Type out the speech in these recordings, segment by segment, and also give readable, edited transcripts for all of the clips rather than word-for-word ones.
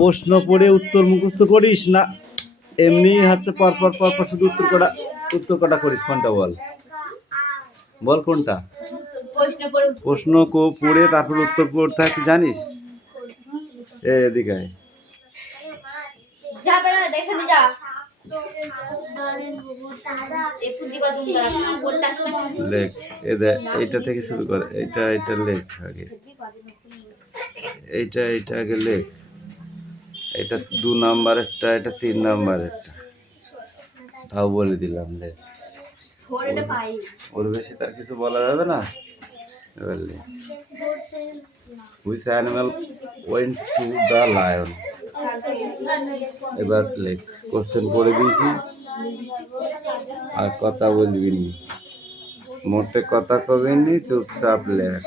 প্রশ্ন পড়ে উত্তর মুখস্থ করিস না এমনি হচ্ছে পরপর পরপর শুধু উত্তর কটা করিস? কোনটা বল বল কোনটা? প্রশ্ন পড়ে তারপর উত্তর পড়তে হয়, জানিস? এদিকে লেখ এইটা থেকে শুরু করে, এটা লেখ আগে, এইটা আগে লেখ। এটা 2 নাম্বারেরটা, এটা 3 নাম্বারেরটা, তাও বলে দিলাম। লেখ, ওর বেশি তার কিছু বলা যাবে না। এবার লেখ, which animal went to the lion. এবার লেখ, কোশ্চেন পড়ে দিয়েছি আর কথা বলবি নি, মোটে কথা কবি নি, চুপচাপ লেখ।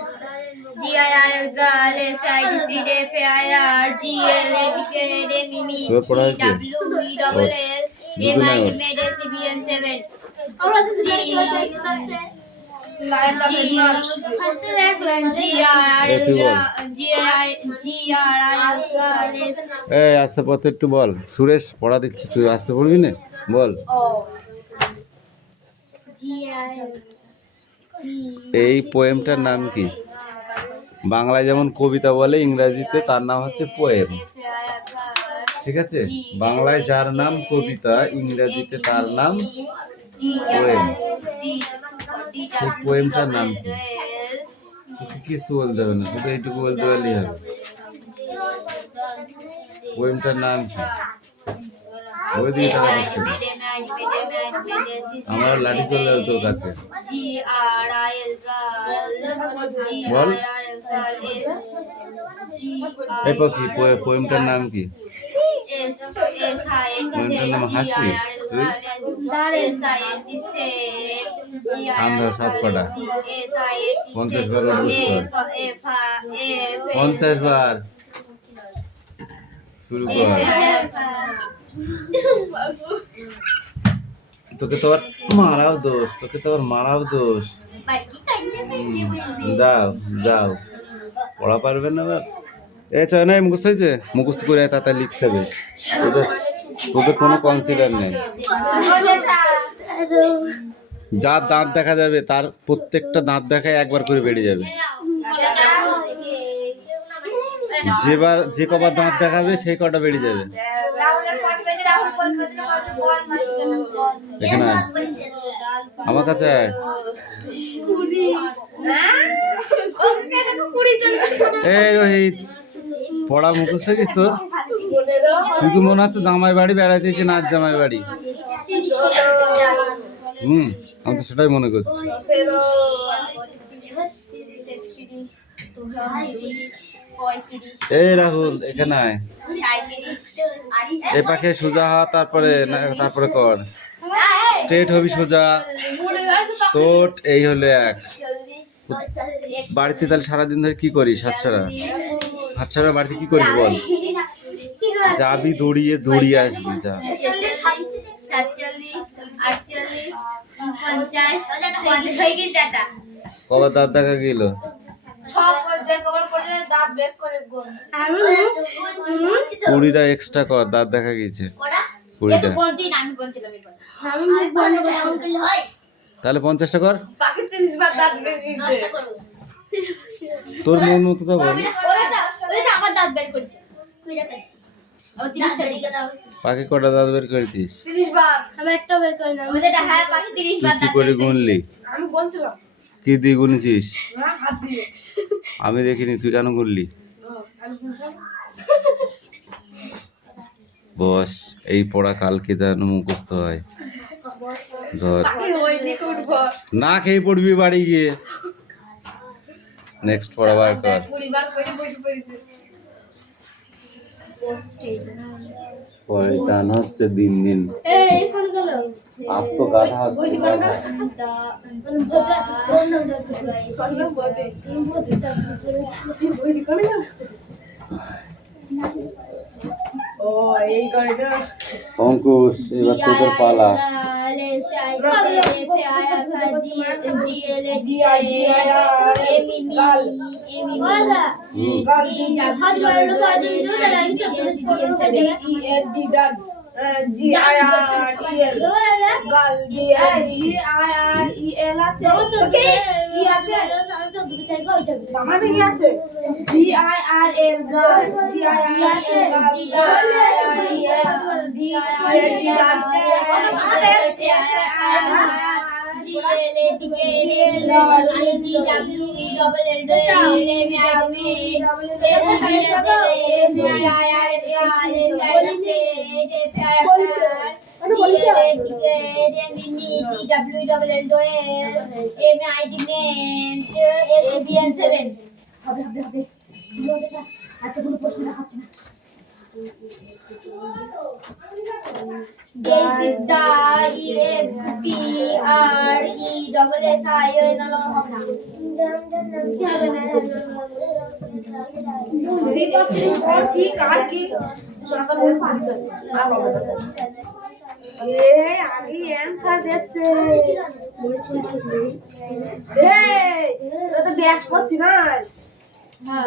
তোর পড়া হয়েছে? আস্তে পথে একটু বল। সুরেশ পড়া দিচ্ছি, তুই আসতে পড়বি না, বল। এই পোয়েমটার নাম কি? বাংলায় যেমন কবিতা বলে, ইংরেজিতে তার নাম হচ্ছে পোয়েম। ঠিক আছে? বাংলায় যার নাম কবিতা, ইংরেজিতে তার নাম পোয়েম। সেই পোয়েমটার নাম কি? কিছু বলতে হবে না, শুধু এইটুকু বলতে পারলেই হবে। পোয়েমটার নাম কি? বই দিয়ে টাকা দিচ্ছে না। আমার লাঠি চলে যাবে তোর কাছে। বল। এই পাখি, পোয়েমটার নাম কি? পোয়েমটার নাম হাসি। তুই আন্ধা 7 কটা, 50 বার উঠবস কর, 50 বার শুরু কর। তোকে তো মারাও দোষ, যাও পড়া পারবে না। এ চায় না, মুখস্থ হয়েছে, মুখস্থ করে তাড়াতাড়ি লিখতে হবে। তোদের কোনো কনসিডার নেই। যার দাঁত দেখা যাবে তার প্রত্যেকটা দাঁত দেখায় একবার করে বেড়ে যাবে। যে কবার দাঁত দেখাবে সেই কটা বেড়ে যাবে। এখানে আমার কাছে এই রোহিত, পড়া মুখস্থ হয়েছিস তো? তুই তো মনে হচ্ছে জামাই বাড়ি বেড়াইতেছি, নাচ জামাই বাড়ি। আমি তো সেটাই মনে করছি। এই রাহুল, এখানে আয়। এই পাখে সোজা হ, তারপরে কর। স্ট্রেট হবি সোজা। তোট এই হলো 1। বাড়িতে তাহলে সারাদিন ধরে কি করিস? হাতছাড়া বাড়িতে কি করিস বল? যাবি দৌড়িয়ে আসবি, যা। কবার দাঁত দেখা গেল? 20টা এক্সট্রা কর, দাঁত দেখা গেছে 20টা। তাহলে 50টা কর। তোর মন মতো তো বল। পাখি কটা দাঁত বের করেছিস? 30 বার। আমি একটা বের করি না। ওদের হ্যাঁ পাখি 30 বার দাঁত। কি করে গুনলি? আমি গুনছিলাম। কি দিয়ে গুনেছিস? হাত দিয়ে। আমি দেখিনি, তুই কেন গুনলি? বস, এই পড়া কালকে যেন মুখস্থ হয়। ধর, না খেয়ে পড়বি বাড়ি গিয়ে। নেক্সট পড়া বার কর। শয়তান হচ্ছে দিন দিন। আজ তো গাধা হচ্ছে গাধা। অঙ্কুশ, এবার তোদের পালা।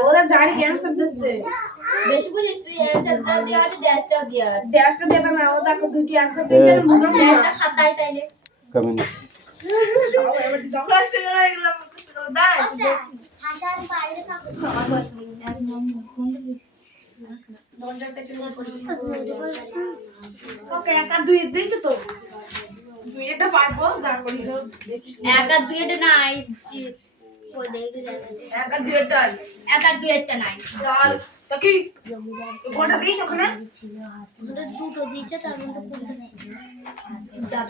ওদের গাড়ি ক্যান্সার দিচ্ছে বেশি বুঝিস তুই অ্যানসারটা দিয়া আছে ড্যাশটা দেবে না ও দেখো দুটি অ্যানসার দিয়েছে মুখে ড্যাশটা খাতায় তাইলে কামিন ক্লাস করে এগুলো দাঁড়া হাসান বাইরে কাপড় ওকে একা দুই দিয়েছে তো দুই এটা পারবো যা করি একা দুই এটা নাই ও দেখে একা দুই এটা নাই চল তো কি কোটা দিয়েছ ওখানে দুটো দিয়েছে তার মধ্যে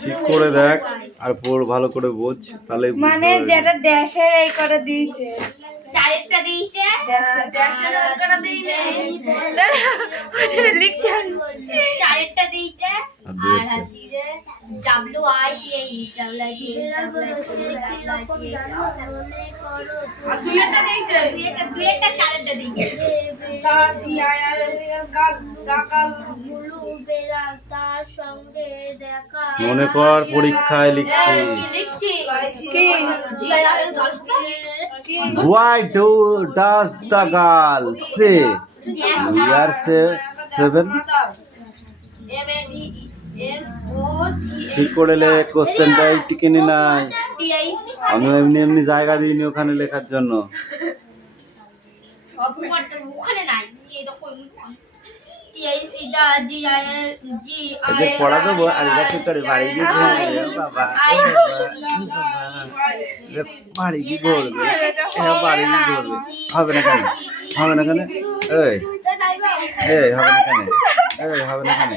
ঠিক করে দেখ আর পড় ভালো করে বোঝ, তাহলে মানে যেটা ড্যাশের এই করে দিয়েছে চারটা দিয়েছে ড্যাশের এই করে দিইনি ওটা লিখছে চারটা দিয়েছে আর আর হচ্ছে যে WITH আর দুই এটা দিয়েছে দুই একটা চারটা দিয়েছে তা জি আই আর গাল গাকাল তার সঙ্গে দেখা মনে কর পরীক্ষায় লিখছি। কি লিখছি কি GIR এর কি Why does the girl say we are 7? ঠিক করে লে, কোশ্চেনটা টিকে নি নাই, TIC আমি এমনি এমনি জায়গা দিইনি ওখানে লেখার জন্য। ওখানে নাই এই দেখো TIC দা GIR এই যে পড়া দেবো আর এটা কি করে বাড়ি গিয়ে ঘুরবে বাবা, বাড়ি গিয়ে ঘুরবে, বাড়ি গিয়ে ঘুরবে, হবে না কেন, হবে না কেন, এই এই হবে না কেন, এই হবে না কেন,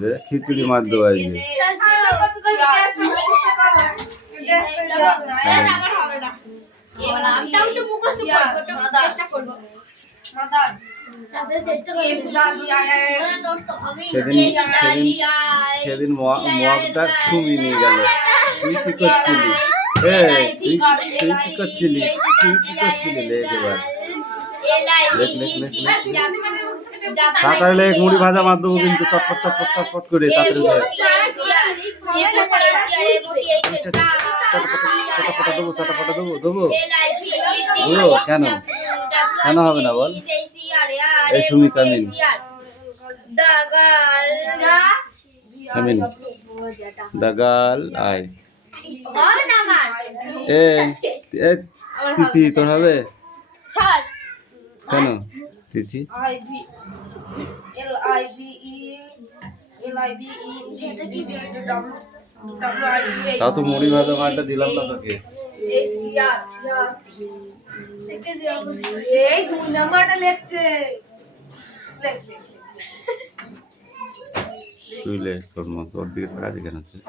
যে খিচুড়ি মার দেবো আজকে। আমার হবে না আমি তাও একটু মুখস্থ করবো চেষ্টা করবো সেদিন মগটা সুমি নিয়ে গেল। তুই কি করছিলি? তুই কি করছিলি? তুই কি করছিলি? লেখ এবার লেখ লেখ লেখ লেখ তাড়াতাড়ি লেখ, মুড়ি ভাজা মার দেবো কিন্তু চটপট চটপট চটপট করে তাড়াতাড়ি লেখ। চটপটা দেবো, চটপটা দেবো দেবো দেবো কেন কেন হবে না বল? এই সুমি কামিন কামিন দাগাল আয় এ এ তিথি তোর হবে কেন তিথি? তাও তো মুড়ি ভাজা মারটা দিলাম না তোকে। এই দুই নাম্বারটা লিখছে তুই লে তোর মতো, ওর দিকে তাকাচ্ছি কেন তুই?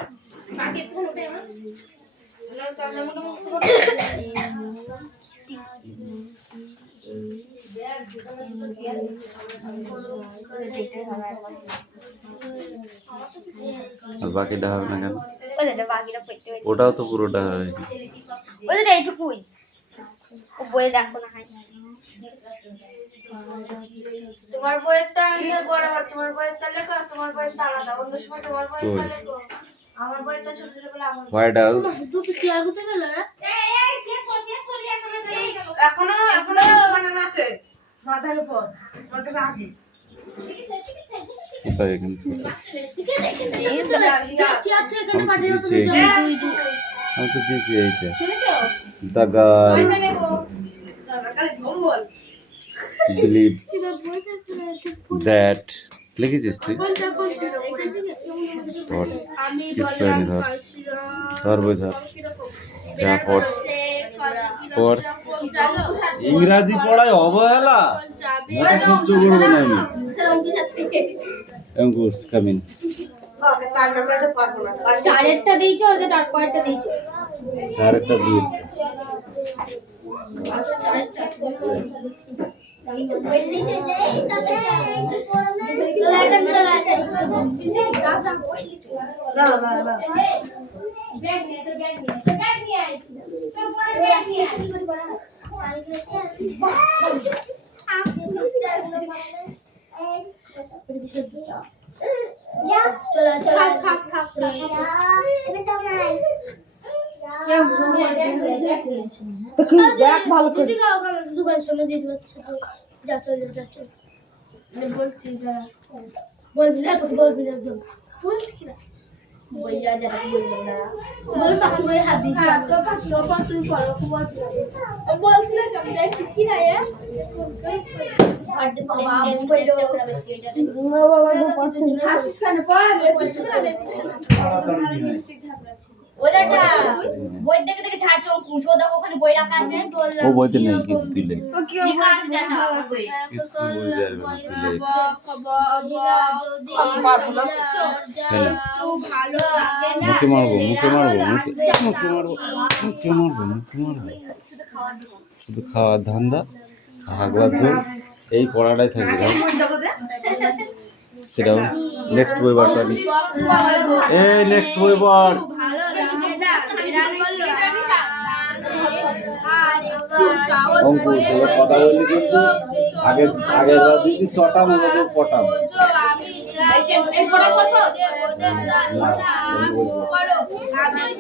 আর বাকিটা হবে না কেন? ওদের বাকিটা পড়তে হবে। ওটাও তো পুরোটা হয়নি। ওদের এইটুকুই। ও বইয়ে দেখো না হয়। তোমার বইয়েরটা আনসার বরাবর, তোমার বইয়েরটা লেখো, তোমার বইয়েরটা আলাদা। অন্য সময় তোমার বইয়েরটা লেখো, আমার বইয়েরটা ছোট ছোট বলে আমার। হোয়াইট হাউস দুটো চেয়ার কোথায় গেল রে? এখনো বানানো আছে মাথার উপর, মাথার আগে। কোথায় এখানে? চেয়ার থেকে এখানে পাঠিয়ে দাও আমি তুমি। আমি তো দিয়েছি এইটা। The girl believe that. লিখেছিস তুই? ধর আমি কিছু হয়নি, ধর ধর বই ধর। যা পড় পড়। ইংরাজি পড়ায় অবহেলা মোটা সহ্য করবো না আমি। অঙ্কুশ কামিন। চারেরটা দিয়েছো, ওদের আর কয়টা দিয়েছো? চারটা দিয়ে আচ্ছা, চারেরটা। দোকানের সামনে দিয়ে দিচ্ছে। যা চল যা চল। বলছি যা বলবি না, বলবি না একদম। বলছি কি না বই যা যা বলবো না। বল পাখি বই হাত দিস। হ্যাঁ তো পাখি ওপর তুই পড়ো কি বলছিস না আমি যাই ঠিক না এ হাত দে বাবা বললো বুড়ো বাবা তো পাচ্ছে না। হাসিস কেন পড় বসে না ওদাটা বই দেখে দেখে ছাড়ছো অঙ্কুশ। ও দেখো ওখানে বই রাখা আছে। ও বইতে নেই কিছু তুই লেখ। লেখা আছে জানো আমার বই। কিছু বুঝতে পারবি না তুই লেখ। হ্যাঁ ভালো লাগে না। মুখে মারবো মুখে মারবো মুখে মুখে মারবো মুখে মারবো মুখে মারবো। শুধু খাওয়ার ধান্দা, ভাগবার জন্য এই পড়াটাই থাকবে। সেটাও নেক্সট বই বার পাবি। এই নেক্সট বই বার। ভালো লাগে না বিরাট বললো আর একটু সাহস অঙ্কুশ এবার কথা বলে দিচ্ছি। আগের বার দিচ্ছি চটা মনে পটাম। আমি যাই এই পড়া করব পড়ো আমি তো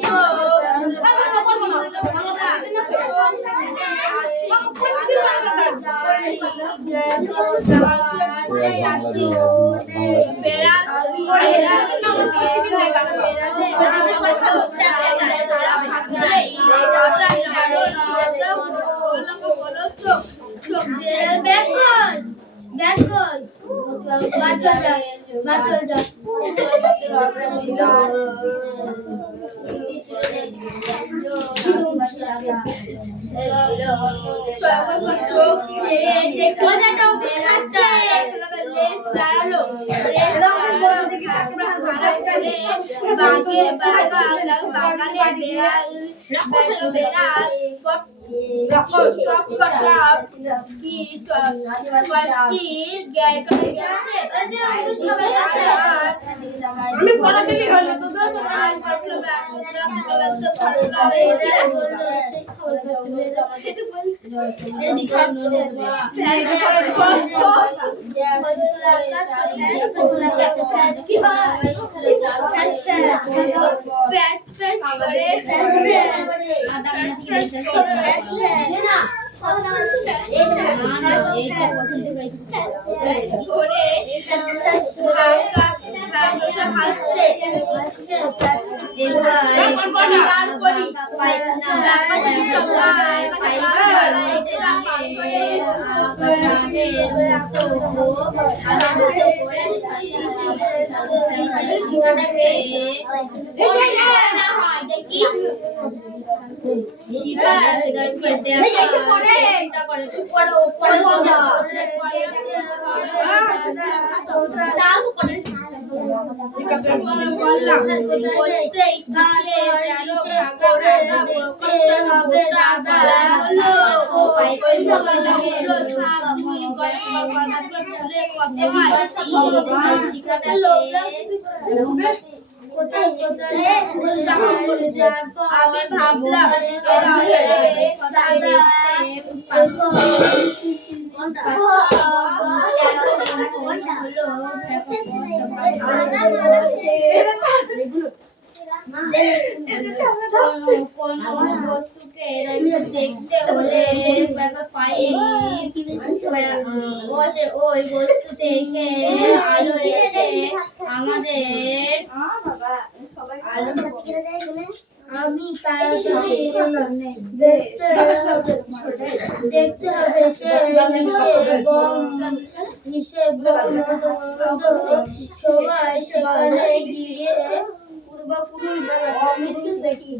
আমি ভাবলাম কোন বস্তুকে দেখতে হলে ওই বস্তু থেকে আলো এসে আমাদের আমি তাড়াতাড়ি দেখতে হবে সে হিসেব সবাই সেখানে গিয়ে পূর্বপুরুষ দেখি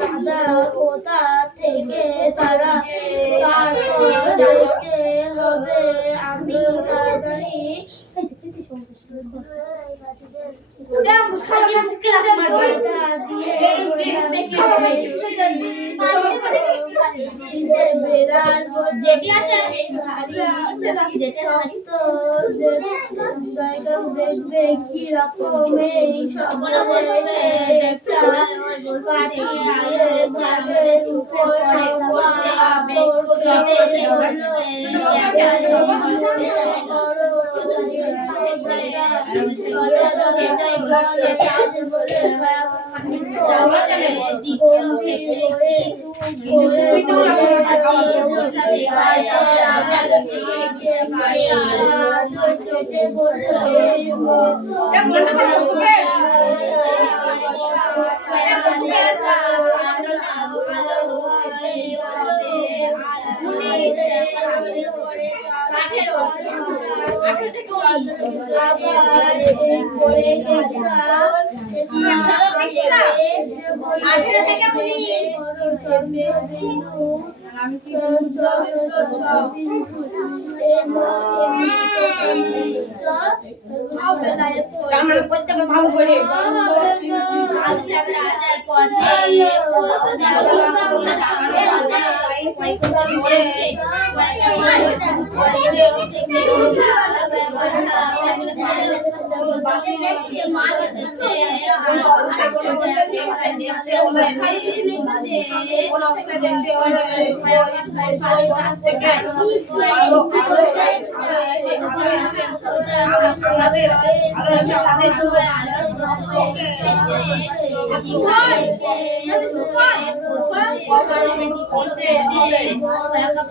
দাদা কোথা থেকে তারা তারপর দেখতে হবে আমি তাড়াতাড়ি যেটি আছে দেখবে কি রকম এই সবগুলো ভালো করে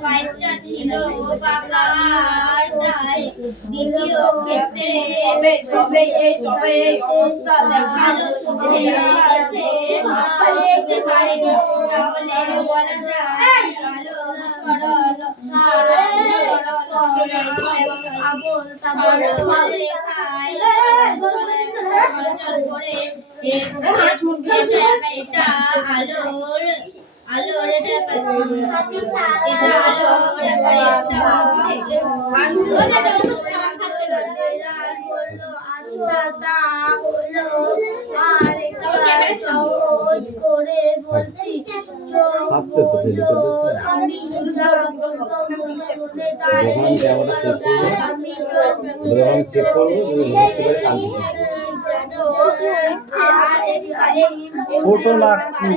পাইপটা ছিল পাকার তাই দ্বিতীয় ক্ষেত্রে ভালো চোখে এসে দেখতে পারেনি তাহলে বলা যায় ভালো সরল রেখায় চলাচল করে এটা আলোর এটা সহজ করে বলছি আমি ছোট নাগপুর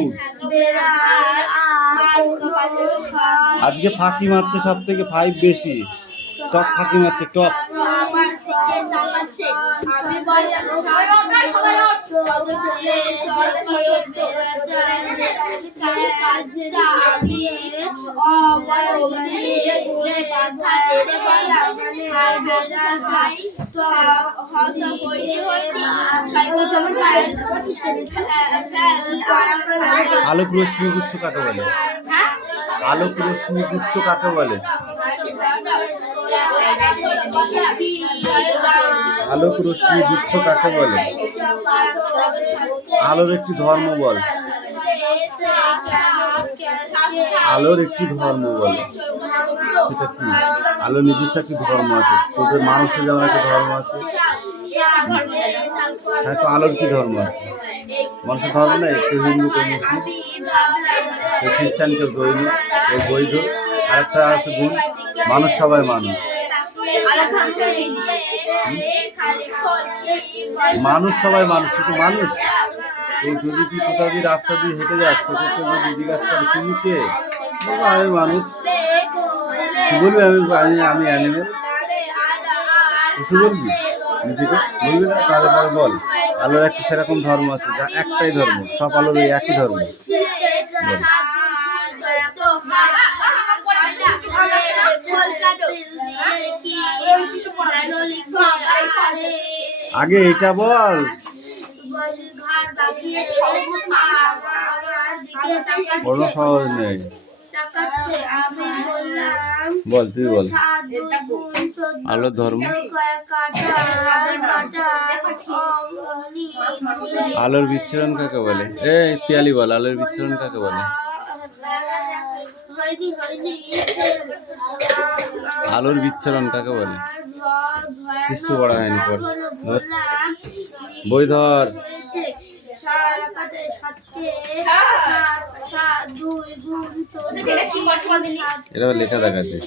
আজকে ফাঁকি মারছে সব থেকে 5 বেশি টপ ফাঁকি মারছে টপ আলোক রশ্মি গুচ্ছ কাকে বলে? আলোক রশ্মি গুচ্ছ কাকে বলে? আলোক রশ্মি গুচ্ছ কাকে বলে? আলোর একটি ধর্ম বল। আলোর একটি ধর্ম বল। সেটা কি? আলোর নিজস্ব একটি ধর্ম আছে। তোদের মানুষের যেমন একটা ধর্ম আছে, হ্যাঁ তো আলোর কি ধর্ম আছে? মানুষের ধর্ম নেই, কেউ হিন্দু, কেউ মুসলিম, কেউ খ্রিস্টান, কেউ জৈন, কেউ বৈধ। আরেকটা আছে গুণ, মানুষ সবাই মানুষ। মানুষ সবাই মানুষ, তুই তো মানুষ। তো যদি তুই কোথাও দিয়ে রাস্তা দিয়ে হেঁটে যাস, তোকে কেউ যদি জিজ্ঞাসা করে তুমি কে, বলবো আমি মানুষ। তুই বলবি আমি অ্যানিমেল, কিছু বলবি নিজেকে বলবি না? তাহলে পরে বল আলোর একটা সেরকম ধর্ম আছে, যা একটাই ধর্ম, সব আলোর ওই একই ধর্ম। বল। আগে এটা বল। কোনো সহজ নেই, বল তুই বল। আলোর ধর্ম, আলোর বিচ্ছুরণ কাকে বলে? এই পিয়ালি বল, আলোর বিচ্ছুরণ কাকে বলে? আলোর বিচ্ছুরণ কাকে বলে? কিচ্ছু পড়া হয়নি, পড় ধর বই ধর। এটা লেখা দেখাচ্ছে।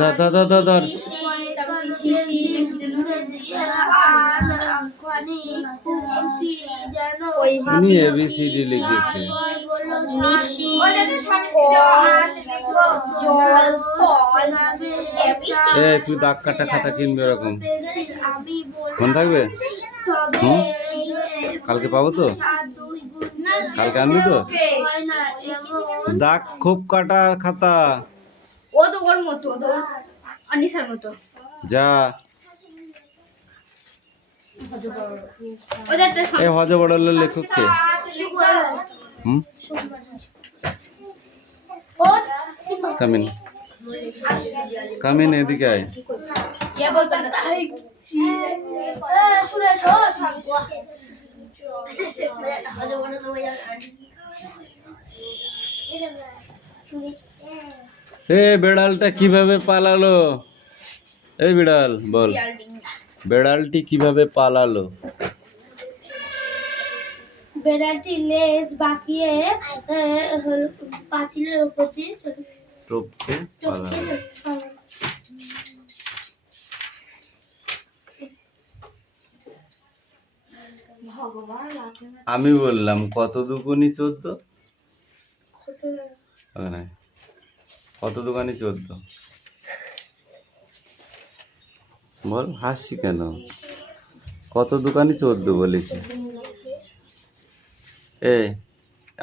ধর ধর ধর ধর ধর। উনি এবিসিডি লিখেছে। তুই দাগ কাটা খাতা কিনবে এরকম মনে থাকবে? কালকে পাবো তো? কালকে আনবি তো? দাগ খুব কাটা খাতা। ও তো ওর মতো, অনিশার মতো। যা এই হজবড়লের লেখক কে? কামিন কামিন, এদিকে আয়। বেড়ালটা কিভাবে পালালো? এই বিড়াল বল, বেড়ালটি কিভাবে পালালো? বেড়ালটি লেজ বাঁকিয়ে পাঁচিলের উপর দিয়ে টপকে পালালো। আমি বললাম কত দুগুনি 14? কত দুগুনি 14? বল, হাসছি কেন? কত দোকানি 14 বলেছি।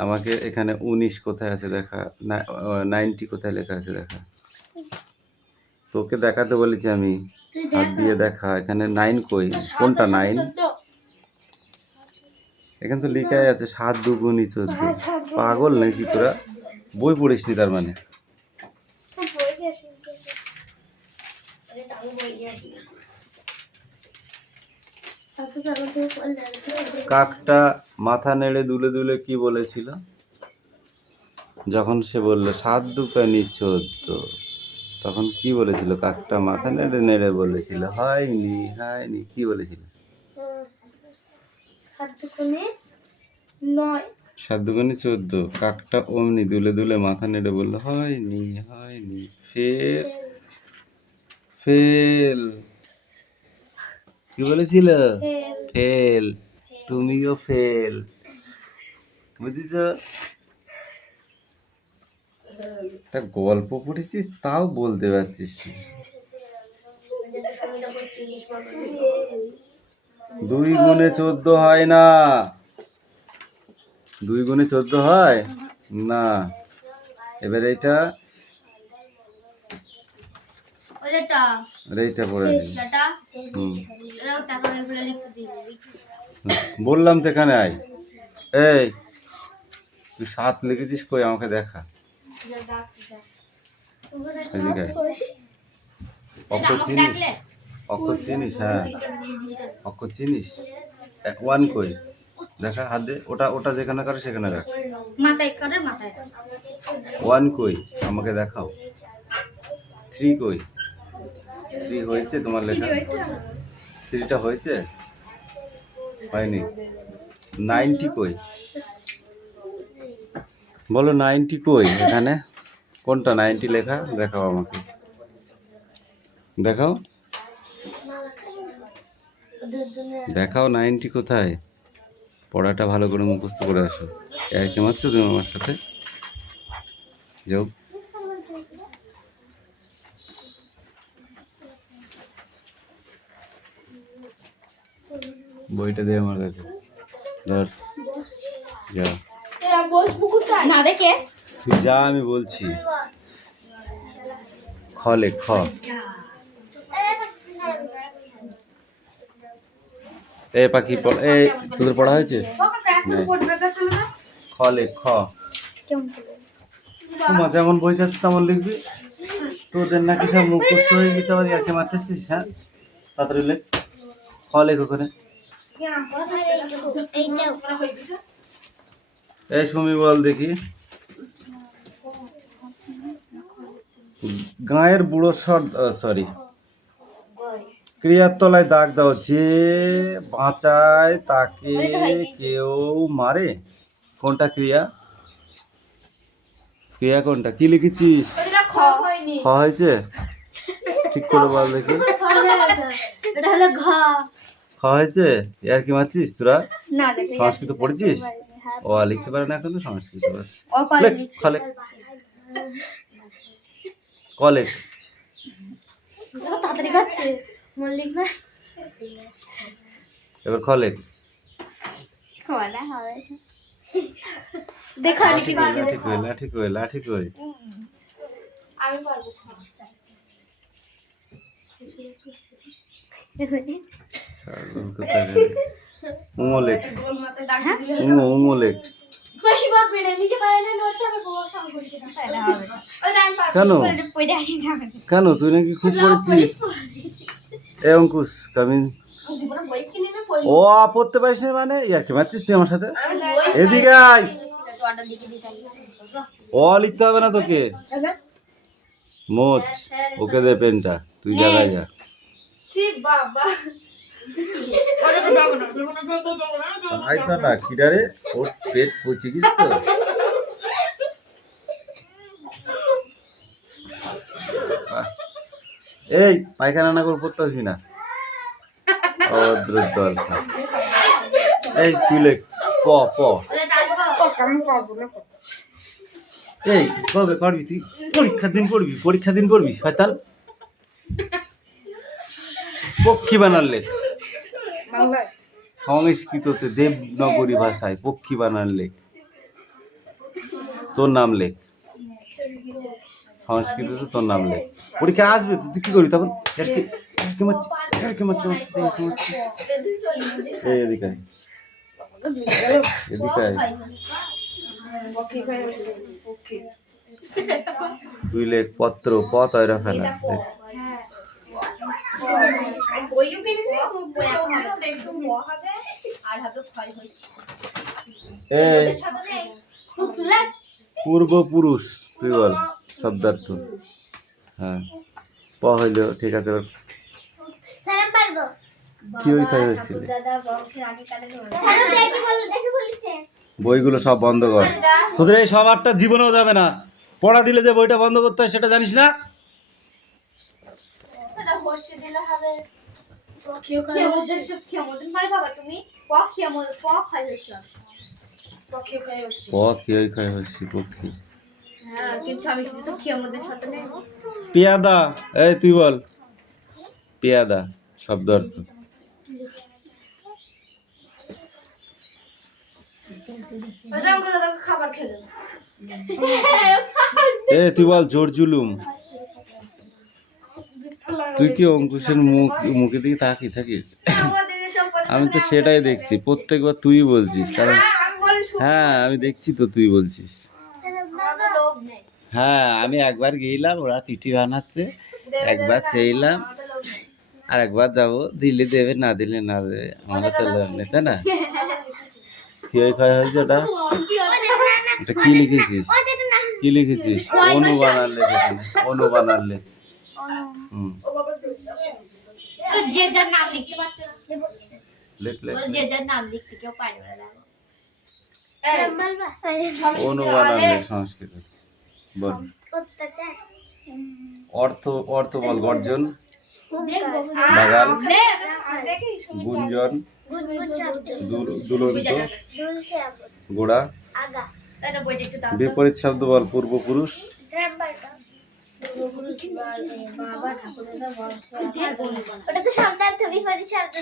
আমাকে এখানে 19 কোথায় আছে দেখা, 90 কোথায় লেখা আছে দেখা। তোকে দেখাতে বলেছি আমি, হাত দিয়ে দেখা। এখানে 9 কই? কোনটা 9? এখানে তো লেখাই আছে 7 দুগুনি 14। পাগল নাকি তোরা? বই পড়িসনি তার মানে? কাকটা মাথা নেড়ে দুলে দুলে কি বলেছিল যখন সে বলল 7 দুকানি 14? তখন কি বলেছিল? কাকটা মাথা নেড়ে নেড়ে বলেছিল হয়নি হয়নি। কি বলেছিল? 7 দুকানি 14। কাকটা অমনি দুলে দুলে মাথা নেড়ে বললো হয়নি হয়নি। Fail fail. কি বলেছিল? ফেল। তুমিও ফেল, বুঝেছ? একটা গল্প পড়েছিস তাও বলতে পারছিস। 2 গুণে 14 হয় না। 2 গুণে 14 হয় না। এবার এইটা পড়ে নি। বললাম তো এখানে আয়। এই তুই 7 লিখেছিস কই? আমাকে দেখা। অক্ষর চিনিস? অক্ষর চিনিস? হ্যাঁ, অক্ষর চিনিস। 1 কই? দেখা, হাত দে। ওটা যেখানে করে সেখানে রাখ। 1 কই? আমাকে দেখাও। 3 কই? 3 হয়েছে তোমার লেখা? 3টা হয়েছে? হয়নি। 90 কই? বলো 90 কই এখানে? কোনটা 90 লেখা? দেখাও আমাকে, দেখাও দেখাও 90 কোথায়? পড়াটা ভালো করে মুখস্থ করে আসো। আর কি মারছো তুমি আমার সাথে? যাও। বইটা দে আমার কাছে, ধর, যা না দেখে তুই যা, আমি বলছি। খ লেখ, খ। এ পাখি এই তোদের পড়া হয়েছে? খ লেখ, খ। তোমার যেমন বই আছে তেমন লিখবি। তোদের নাকি সব মুখস্থ হয়ে গেছে, আবার ইয়াকে মারতেছিস? হ্যাঁ, তাড়াতাড়ি লেখ। খ লেখ ওখানে। এই সুমি বল দেখি। গায়ের বুড়ো সরি, ক্রিয়ার তলায় দাগ দাও। যে বাঁচায় তাকে কেউ মারে। কোনটা ক্রিয়া? ক্রিয়া কোনটা? কি লিখেছিস? খ হয়েছে? ঠিক করে বল দেখি। এটা হলো ঘ। খ হয়েছে? আর কি মারছিস তোরা? না দেখে সংস্কৃত পড়েছিস? ও লিখতে পারে না এখনো সংস্কৃত? লেখ, খ লেখ, ক লেখ। তাড়াতাড়ি করছে মল্লিক না। এবার খ লেখ। দেখা লাঠি কই, লাঠি কই, লাঠি কই, লাঠি কই। আমি পারবো। সাগর কোথায় গেল? উমো লেখ, উমো লেখ। বেশি বকবে না, নিচে পায়ে নড়তে হবে, বড় সাউন্ড করে দিতে হবে। ওটা আমি পারবো। কেন কেন তুই নাকি খুব পড়েছিস? এ অঙ্কুশ কামিং। জীবনে বই কিনে না পড়ি। ও পড়তে পারিস না মানে? ইয়ার কি মারছিস তুই আমার সাথে? এদিকে আয়। ও লিখতে হবে না তোকে। মোচ, ওকে দে পেনটা, তুই জায়গায় যা। ছি বাবা। আয় তো না খিডারে, ওর পেট পচে গেছে তো। এই পায়খানা না করে পড়তে আসবি না। অদ্রুতল। এই তুই লেখ প প। এই কবে পারবি তুই? পরীক্ষার দিন পড়বি, পরীক্ষার দিন পড়বি শয়তান। পক্ষী বানার লেখ। সংস্কৃততে দেবনগরী ভাষায় পক্ষী বানার লেখ। তোর নাম লেখ। সংস্কৃততে তোর নাম লেখ। পরীক্ষা আসবে তো, তুই কি করবি তখন? এই এদিকে আয়। এদিকে আয়। তুই লেখ পত্র, প তয়রা ফেলা লেখ। এই পূর্বপুরুষ তুই বল শব্দার্থ। হ্যাঁ, প হইল, ঠিক আছে। স্যার পারবো। কি ওই খাই হচ্ছিল? দাদা বংশের আগে কাটে স্যার দেখি বলেছে। বইগুলো সব বন্ধ কর। তোদের এই সব আটটা জীবনেও যাবে না। পড়া দিলে যে বইটা বন্ধ করতে হয় সেটা জানিস না? দাদা হর্ষে দিলে হবে। প কি ওই খাই হচ্ছি পক্ষী। কিন্তু আমি তো ক্ষমতার সাথে নেই। পেয়াদা, এই তুই বল পেয়াদা শব্দ অর্থ। ওরকম করে তোকে খাবার খেলো। এ তুই বল জোর জুলুম। তুই কি অঙ্কুশের মুখের দিকে তাকিয়ে থাকিস? আমি তো সেটাই দেখছি, প্রত্যেকবার তুই বলছিস। কারণ হ্যাঁ আমি দেখছি তো তুই বলছিস। হ্যাঁ আমি একবার গেলাম, ওরা পিঠি বানাচ্ছে, একবার চাইলাম, আর একবার যাবো, দিলে দেবে না দিলে না দেবে, আমরা তো নেতা না। কি ওই খাওয়া হয়েছে ওটা? এটা কি লিখেছিস? কি লিখেছিস? অনু বানার লেখ, অনু বানার লেখ। যে যার নাম লিখতে পারছো না লেখ লেখ যে যার নাম লিখতে কেউ পারে না দেখো অনুবানান লেখ সংস্কৃত বল অত্যাচার অর্থ অর্থ বল গর্জন দেখবো বাগান দেখি গুঞ্জন গুনগুন শব্দ দুলন্ত দুলছে আমন গোড়া আগা এটা বইটা একটু দাও বিপরীত শব্দ বল পূর্বপুরুষ ঝাম্বারটা বাবা ঠাকুরের বংশ ওটা তো শব্দার্থ বিপরীত শব্দ